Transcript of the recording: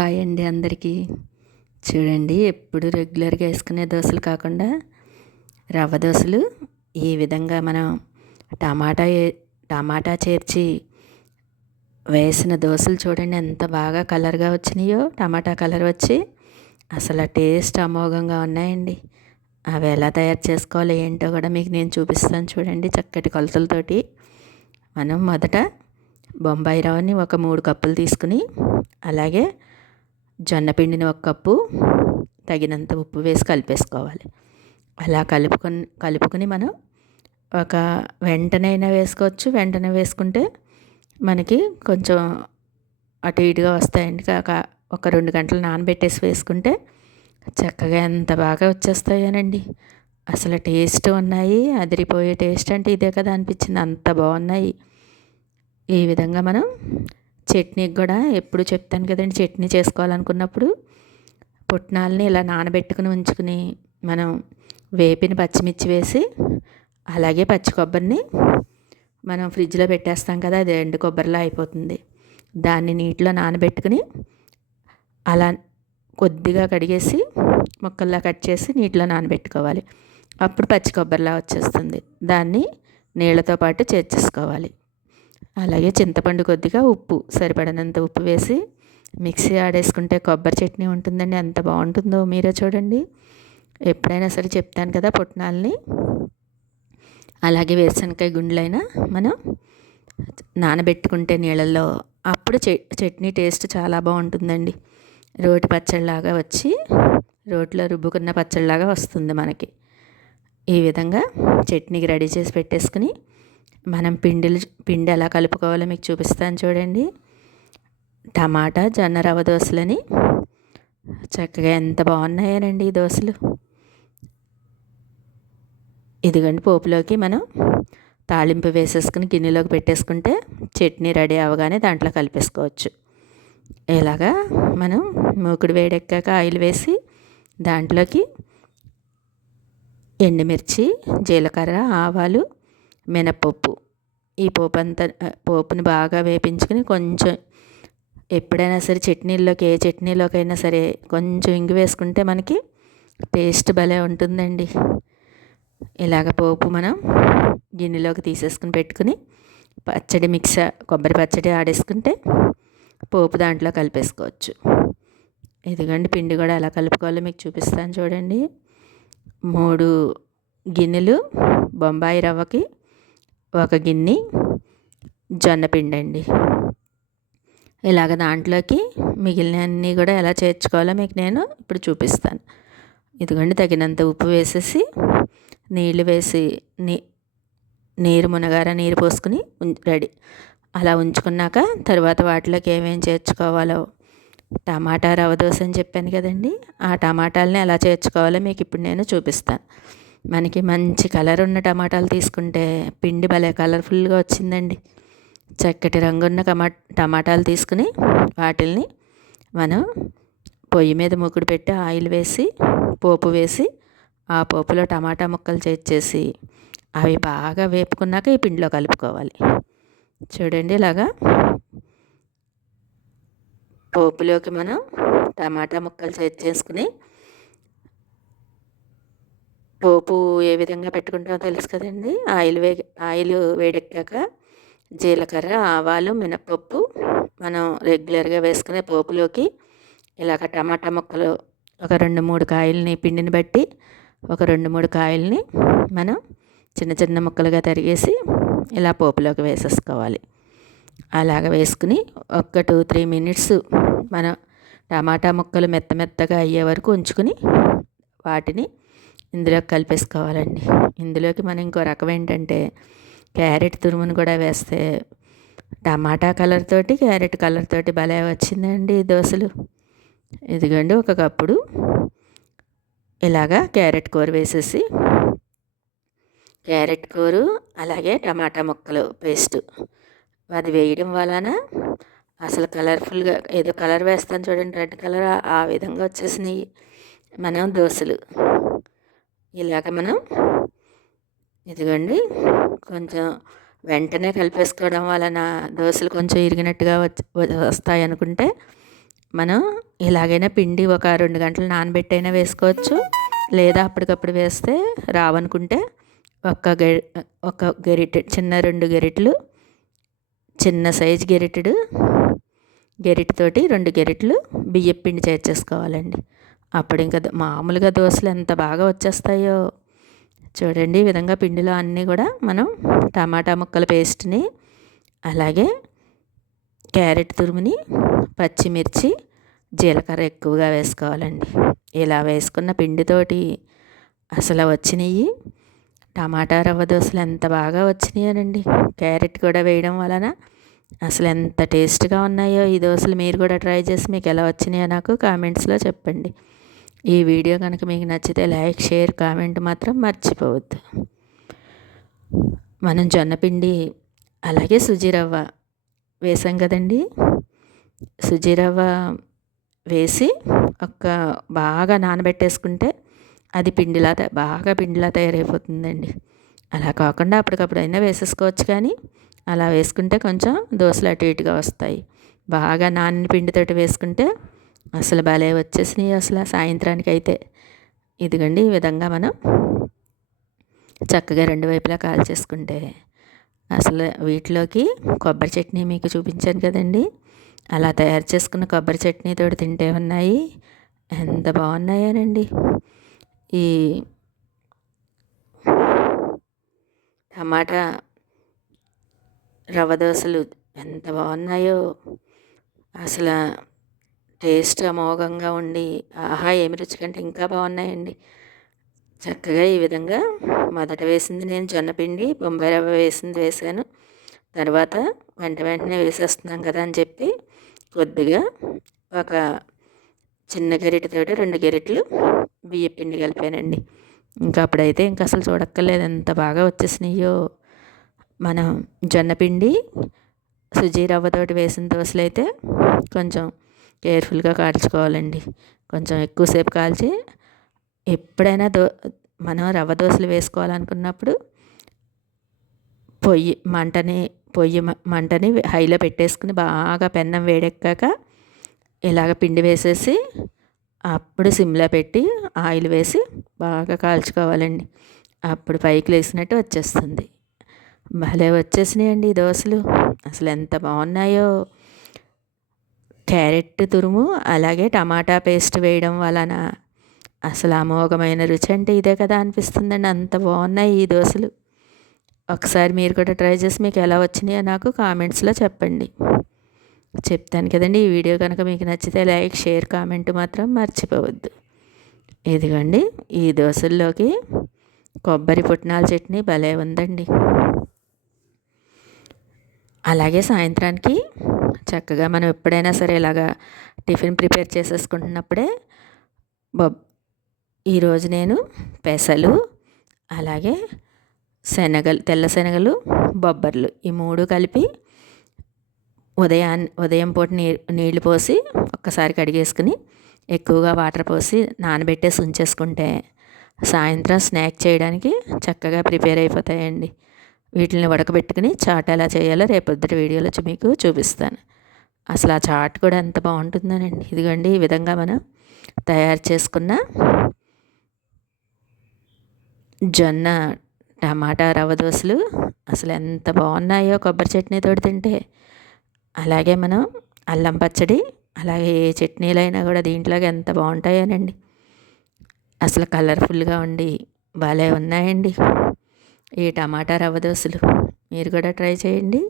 Hi అండి అందరికీ. చూడండి ఎప్పుడు రెగ్యులర్గా వేసుకునే దోశలు కాకుండా రవ్వ దోశలు. ఈ విధంగా మనం టమాటా టమాటా చేర్చి వేసిన దోశలు చూడండి ఎంత బాగా కలర్గా వచ్చినాయో టమాటా కలర్ వచ్చి అసలు టేస్ట్ అమోఘంగా ఉన్నాయండి. అవి ఎలా తయారు చేసుకోవాలో ఏంటో కూడా మీకు నేను చూపిస్తాను చూడండి చక్కటి కొలతలతోటి. మనం మొదట బొంబాయి రవ్వని ఒక మూడు కప్పులు తీసుకుని అలాగే జొన్న పిండిని ఒక కప్పు తగినంత ఉప్పు వేసి కలిపేసుకోవాలి. అలా కలుపుకొని కలుపుకొని మనం ఒక వెంటనైనా వేసుకోవచ్చు. వెంటనే వేసుకుంటే మనకి కొంచెం అటు ఇటుగా వస్తాయండి. కాక ఒక రెండు గంటలు నానబెట్టేసి వేసుకుంటే చక్కగా ఎంత బాగా వచ్చేస్తాయనండి. అసలు టేస్ట్ ఉన్నాయి అదిరిపోయే టేస్ట్ అంటే ఇదే కదా అనిపించింది. అంత బాగున్నాయి. ఈ విధంగా మనం చట్నీకి కూడా ఎప్పుడు చెప్తాను కదండి చట్నీ చేసుకోవాలనుకున్నప్పుడు పుట్నాలని ఇలా నానబెట్టుకుని ఉంచుకుని మనం వేపిన పచ్చిమిర్చి వేసి అలాగే పచ్చి కొబ్బరిని మనం ఫ్రిడ్జ్లో పెట్టేస్తాం కదా అది ఎండు కొబ్బరిలో అయిపోతుంది. దాన్ని నీటిలో నానబెట్టుకుని అలా కొద్దిగా కడిగేసి ముక్కల్లా కట్ చేసి నీటిలో నానబెట్టుకోవాలి. అప్పుడు పచ్చి కొబ్బరిలా వచ్చేస్తుంది. దాన్ని నీళ్ళతో పాటు చేర్చేసుకోవాలి. అలాగే చింతపండు కొద్దిగా ఉప్పు సరిపడినంత ఉప్పు వేసి మిక్సీ ఆడేసుకుంటే కొబ్బరి చట్నీ ఉంటుందండి. ఎంత బాగుంటుందో మీరే చూడండి. ఎప్పుడైనా సరే చెప్తాను కదా పుట్నాలని. అలాగే వేరుశనకాయ గుండ్లైనా మనం నానబెట్టుకుంటే నీళ్ళల్లో అప్పుడు చట్నీ టేస్ట్ చాలా బాగుంటుందండి. రోటి పచ్చడిలాగా వచ్చి రోట్లో రుబ్బుకున్న పచ్చడిలాగా వస్తుంది మనకి. ఈ విధంగా చట్నీకి రెడీ చేసి పెట్టేసుకుని మనం పిండిలు పిండి ఎలా కలుపుకోవాలో మీకు చూపిస్తాను చూడండి. టమాటా జొన్న రవ్వ దోశలని. చక్కగా ఎంత బాగున్నాయనండి ఈ దోశలు. ఇదిగండి పోపులోకి మనం తాళింపు వేసేసుకుని గిన్నెలోకి పెట్టేసుకుంటే చట్నీ రెడీ అవగానే దాంట్లో కలిపేసుకోవచ్చు. ఇలాగా మనం మూకుడు వేడెక్కాక ఆయిల్ వేసి దాంట్లోకి ఎండుమిర్చి జీలకర్ర ఆవాలు మినపప్పు. ఈ పోపు అంతా పోపుని బాగా వేపించుకుని కొంచెం ఎప్పుడైనా సరే చట్నీల్లోకి ఏ చట్నీలోకైనా సరే కొంచెం ఇంగు వేసుకుంటే మనకి టేస్ట్ భలే ఉంటుందండి. ఇలాగ పోపు మనం గిన్నెలోకి తీసేసుకుని పెట్టుకుని పచ్చడి మిక్స్ కొబ్బరి పచ్చడి ఆడేసుకుంటే పోపు దాంట్లో కలిపేసుకోవచ్చు. ఇదిగోండి పిండి కూడా ఎలా కలుపుకోవాలో మీకు చూపిస్తాను చూడండి. మూడు గిన్నెలు బొంబాయి రవ్వకి ఒక గిన్నె జొన్నపిండి అండి. ఇలాగ దాంట్లోకి మిగిలినవన్నీ కూడా ఎలా చేర్చుకోవాలో మీకు నేను ఇప్పుడు చూపిస్తాను. ఇదిగోండి తగినంత ఉప్పు వేసేసి నీళ్ళు వేసి నీ నీరు మునగార నీరు పోసుకుని రెడీ. అలా ఉంచుకున్నాక తర్వాత వాటిలోకి ఏమేమి చేర్చుకోవాలో. టమాటా రవ్వ దోశ అని చెప్పాను కదండి. ఆ టమాటాలని ఎలా చేర్చుకోవాలో మీకు ఇప్పుడు నేను చూపిస్తాను. మనకి మంచి కలర్ ఉన్న టమాటాలు తీసుకుంటే పిండి భలే కలర్ఫుల్గా వచ్చిందండి. చక్కటి రంగున్న టమా టమాటాలు తీసుకుని వాటిల్ని మనం పొయ్యి మీద మూకుడు పెట్టి ఆయిల్ వేసి పోపు వేసి ఆ పోపులో టమాటా ముక్కలు చేర్చేసి అవి బాగా వేపుకున్నాక ఈ పిండిలో కలుపుకోవాలి. చూడండి ఇలాగా పోపులోకి మనం టమాటా ముక్కలు చేర్చేసుకుని పోపు ఏ విధంగా పెట్టుకుంటామో తెలుసు కదండి. ఆయిల్ వే ఆయిల్ వేడెక్కాక జీలకర్ర ఆవాలు మినపప్పు మనం రెగ్యులర్గా వేసుకునే పోపులోకి ఇలాగ టమాటా ముక్కలు ఒక రెండు మూడు కాయల్ని పిండిని బట్టి ఒక రెండు మూడు కాయల్ని మనం చిన్న చిన్న ముక్కలుగా తరిగేసి ఇలా పోపులోకి వేసేసుకోవాలి. అలాగ వేసుకుని ఒక టూ త్రీ మినిట్స్ మనం టమాటా ముక్కలు మెత్త మెత్తగా అయ్యే వరకు ఉంచుకుని వాటిని ఇందులోకి కలిపేసుకోవాలండి. ఇందులోకి మనం ఇంకో రకం ఏంటంటే క్యారెట్ తురుమును కూడా వేస్తే టమాటా కలర్ తోటి క్యారెట్ కలర్ తోటి భలే వచ్చిందండి దోశలు. ఇదిగోండి ఒక కప్పుడు ఇలాగా క్యారెట్ కూర వేసేసి క్యారెట్ కూర అలాగే టమాటా ముక్కలు పేస్ట్. అది వేయడం వలన అసలు కలర్ఫుల్గా ఏదో కలర్ వేస్తాను చూడండి రెడ్ కలర్ ఆ విధంగా వచ్చేసినాయి. మనం దోశలు. ఇలాగ మనం ఇదిగోండి కొంచెం వెంటనే కలిపేసుకోవడం వలన దోశలు కొంచెం ఇరిగినట్టుగా వచ్చి వస్తాయి అనుకుంటే మనం ఇలాగైనా పిండి ఒక రెండు గంటలు నానబెట్టైనా వేసుకోవచ్చు. లేదా అప్పటికప్పుడు వేస్తే రావనుకుంటే ఒక్క గె ఒక గెరిటె చిన్న రెండు గెరిట్లు చిన్న సైజు గెరిటెడు గెరిటతోటి రెండు గెరిట్లు బియ్యం పిండి చేర్చేసుకోవాలండి. అప్పుడు ఇంకా మామూలుగా దోశలు ఎంత బాగా వచ్చేస్తాయో చూడండి. ఈ విధంగా పిండిలో అన్నీ కూడా మనం టమాటా ముక్కల పేస్ట్ని అలాగే క్యారెట్ తురుముని పచ్చిమిర్చి జీలకర్ర ఎక్కువగా వేసుకోవాలండి. ఇలా వేసుకున్న పిండితోటి అసలు వచ్చినాయి టమాటా రవ్వ దోశలు ఎంత బాగా వచ్చినాయనండి క్యారెట్ కూడా వేయడం వలన అసలు ఎంత టేస్ట్గా ఉన్నాయో ఈ దోశలు మీరు కూడా ట్రై చేసి మీకు ఎలా వచ్చినాయో నాకు కామెంట్స్లో చెప్పండి. ఈ వీడియో కనుక మీకు నచ్చితే లైక్ షేర్ కామెంట్ మాత్రం మర్చిపోవద్దు. మనం జొన్నపిండి అలాగే సుజీరవ్వ వేసాం కదండి. సుజీరవ్వ వేసి ఒక బాగా నానబెట్టేసుకుంటే అది పిండిలా బాగా పిండిలా తయారైపోతుందండి. అలా కాకుండా అప్పటికప్పుడు అయినా వేసేసుకోవచ్చు కానీ అలా వేసుకుంటే కొంచెం దోశలు అటు ఇటుగా వస్తాయి. బాగా నానిన పిండితోటి వేసుకుంటే అసలు భలే వచ్చేసినాయి అసలు సాయంత్రానికి అయితే ఇదిగండి ఈ విధంగా మనం చక్కగా రెండు వైపులా కాల్ చేసుకుంటే అసలు వీటిలోకి కొబ్బరి చట్నీ మీకు చూపించాను కదండి. అలా తయారు చేసుకున్న కొబ్బరి చట్నీతో తింటే ఉన్నాయి. ఎంత బాగున్నాయోనండి. ఈ టమాటా రవ్వ దోశలు ఎంత బాగున్నాయో. అసలు టేస్ట్ అమోఘంగా ఉండి ఆహా ఏమి రుచి కంటే ఇంకా బాగున్నాయండి. చక్కగా ఈ విధంగా మొదట వేసింది నేను జొన్నపిండి బొంబాయి రవ్వ వేసింది వేసాను తర్వాత వెంట వెంటనే వేసేస్తున్నాం కదా అని చెప్పి కొద్దిగా ఒక చిన్న గరిటెతోటి రెండు గరిటలు బియ్యపిండి కలిపానండి. ఇంకా అప్పుడైతే ఇంకా అసలు చూడక్కర్లేదు ఎంత బాగా వచ్చేసినాయో. మనం జొన్నపిండి సుజీ రవ్వతోటి వేసిన దోశలు అయితే కొంచెం కేర్ఫుల్గా కాల్చుకోవాలండి. కొంచెం ఎక్కువసేపు కాల్చి ఎప్పుడైనా దో మనం రవ్వ దోశలు వేసుకోవాలనుకున్నప్పుడు పొయ్యి మంటని పొయ్యి మంటని హైలో పెట్టేసుకుని బాగా పెన్నం వేడెక్కాక ఇలాగ పిండి వేసేసి అప్పుడు సిమ్లో పెట్టి ఆయిల్ వేసి బాగా కాల్చుకోవాలండి. అప్పుడు పైకి లేసినట్టు వచ్చేస్తుంది. భలే వచ్చేసినాయండి ఈ దోశలు అసలు ఎంత బాగున్నాయో. క్యారెట్ తురుము అలాగే టమాటా పేస్ట్ వేయడం వలన అసలు అమోఘమైన రుచి అంటే ఇదే కదా అనిపిస్తుందండి. అంత బాగున్నాయి ఈ దోశలు. ఒకసారి మీరు కూడా ట్రై చేసి మీకు ఎలా వచ్చినాయో నాకు కామెంట్స్లో చెప్పండి. చెప్తాను కదండి ఈ వీడియో కనుక మీకు నచ్చితే లైక్ షేర్ కామెంట్ మాత్రం మర్చిపోవద్దు. ఇదిగండి ఈ దోశల్లోకి కొబ్బరి పుట్నాల చట్నీ భలే ఉందండి. అలాగే సాయంత్రానికి చక్కగా మనం ఎప్పుడైనా సరే ఇలాగా టిఫిన్ ప్రిపేర్ చేసేసుకుంటున్నప్పుడే బొబ్ ఈరోజు నేను పెసలు అలాగే శనగలు తెల్ల శనగలు బొబ్బర్లు ఈ మూడు కలిపి ఉదయాన్ ఉదయం పూట నీ నీళ్ళు పోసి ఒక్కసారి కడిగేసుకుని ఎక్కువగా వాటర్ పోసి నానబెట్టేసి ఉంచేసుకుంటే సాయంత్రం స్నాక్ చేయడానికి చక్కగా ప్రిపేర్ అయిపోతాయండి. వీటిని ఉడకబెట్టుకుని చాట్ ఎలా చేయాలో రేపొద్దుటి వీడియోలో మీకు చూపిస్తాను. అసలు ఆ చాట్ కూడా ఎంత బాగుంటుందోనండి. ఇదిగోండి ఈ విధంగా మనం తయారు చేసుకున్న జొన్న టమాటా రవ్వ దోశలు అసలు ఎంత బాగున్నాయో కొబ్బరి చట్నీ తోటి తింటే. అలాగే మనం అల్లం పచ్చడి అలాగే ఏ చట్నీలైనా కూడా దీంట్లోకి ఎంత బాగుంటాయోనండి. అసలు కలర్ఫుల్గా ఉండి భలే ఉన్నాయండి ఈ టమాటా రవ్వ దోశలు. మీరు కూడా ట్రై చేయండి.